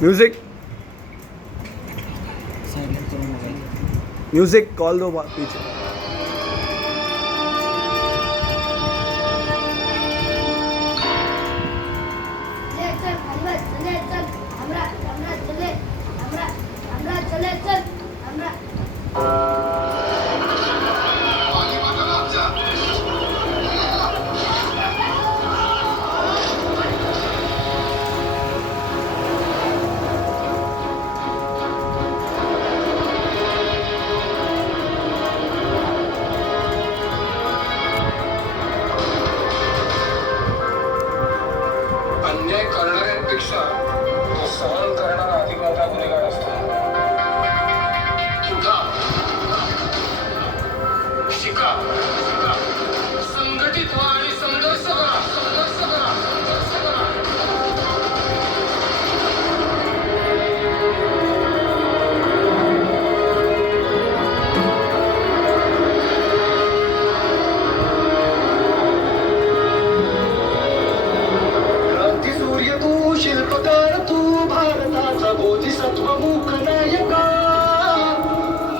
Music music call दो पीछे. अन्याय करणाऱ्यांपेक्षा तो सहन करणारा अधिक मोठा गुन्हेगार असतो. उठा, शिका, संघटित व्हा आणि संघर्ष करा, संघर्ष करा, संघर्ष करा. क्रांती सूर्य तू, शिल्पकार तू, भारताचा बोधिसत्व मुख नायका.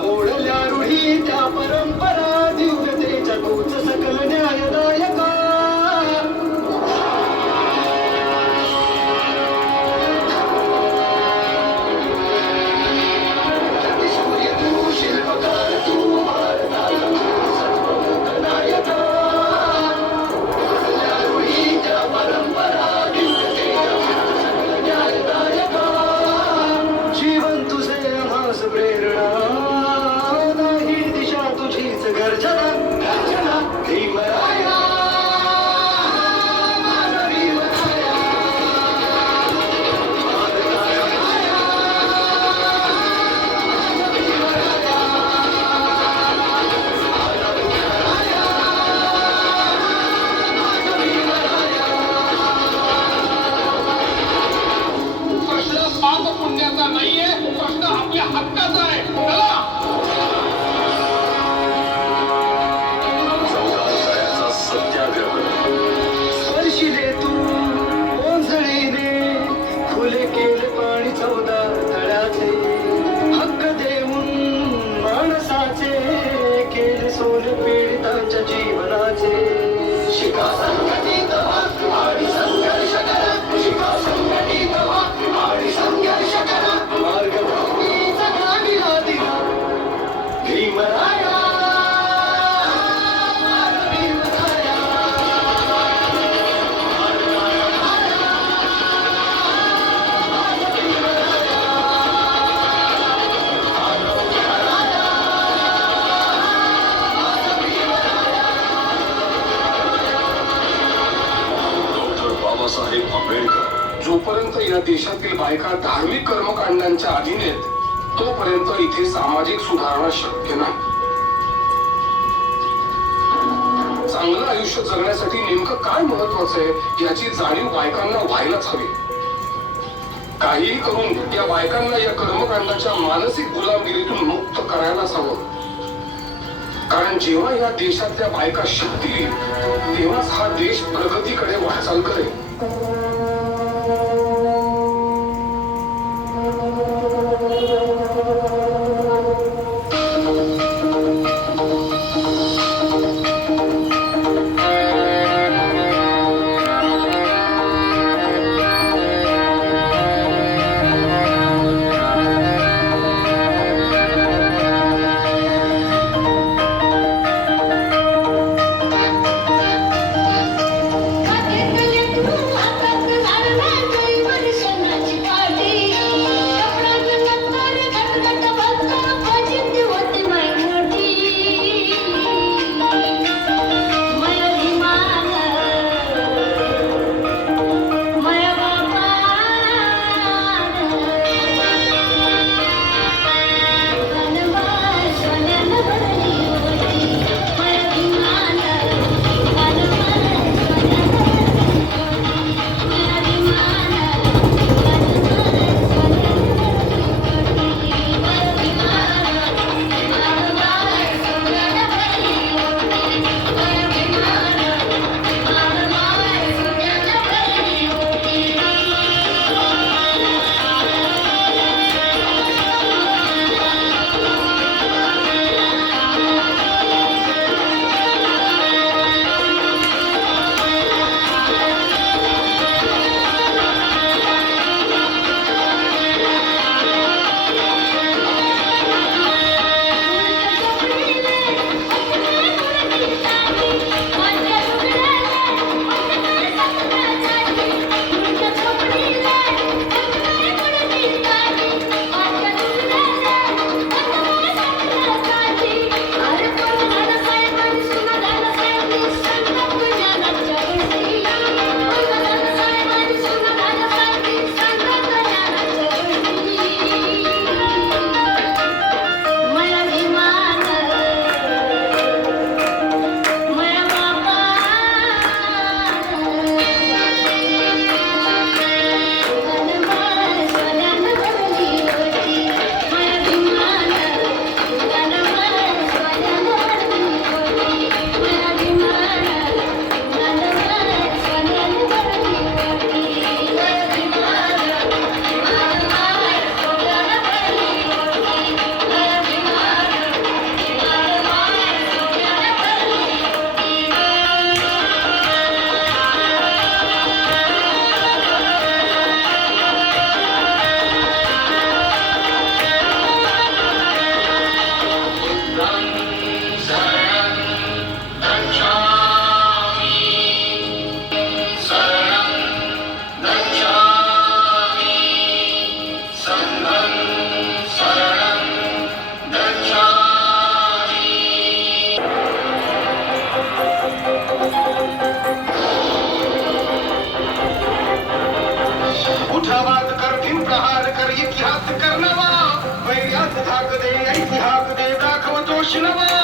मोडल्या रूढी त्या परंपरा, दिव्यतेच्या तूच सकल न्यायदायका. क्रांती सूर्य तू, शिल्पकार तू, भारताचा बोधिसत्व मुख नायका. मोडल्या रूढी त्या परंपरा, जीवन तुझे आम्हास प्रेरणा, नाही दिशा तुझीच गर्जना, गर्जना. भीमराया, माझा भीमराया, प्रश्न पाप पुण्याचा नाहीये, प्रश्न आपल्या हक्काचा आहे. चला. चौदाचा सत्याग्रह स्पर्शिले तू ओंजळीने, खुले केले पाणी 14 तळ्याचे. हक्क देऊन माणसाचे, केले सोने पीडितांच्या जीवनाचे. शिका संघटित व्हा आणि संघर्ष करा, शिका संघटित व्हा आणि संघर्ष करा. मार्गभूमीचा गाडीला दिला भीमराया, भीमराया. डॉक्टर बाबासाहेब आंबेडकर. जोपर्यंत या देशातील बायका धार्मिक कर्मकांडांच्या अधीन आहेत, तोपर्यंत इथे सामाजिक सुधारणा शक्य नाही. चांगलं आयुष्य जगण्यासाठी नेमकं काय महत्वाचं आहे याची जाणीव बायकांना व्हायलाच हवी. काहीही करून या बायकांना या कर्मकांडाच्या मानसिक गुलामगिरीतून मुक्त करायलाच हवं. कारण जेव्हा या देशातल्या बायका शिकतील, तेव्हाच हा देश प्रगतीकडे वाटचाल करेल. Thank you. वैष्णव